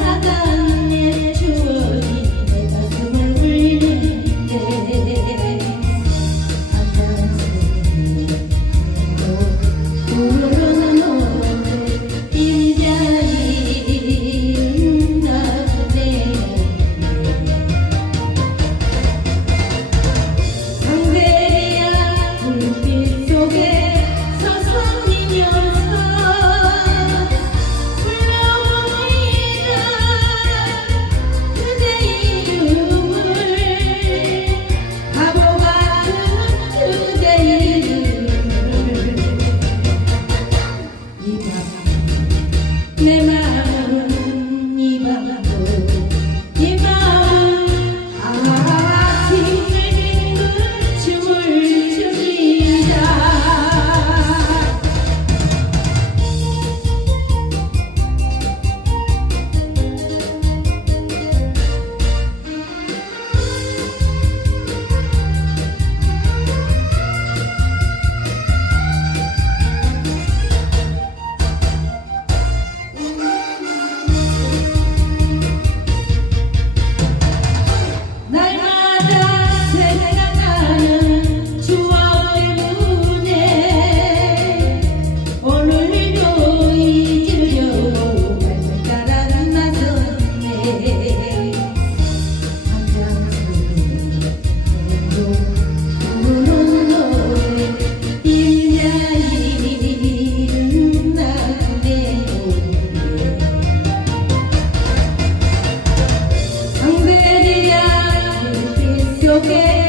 지 porque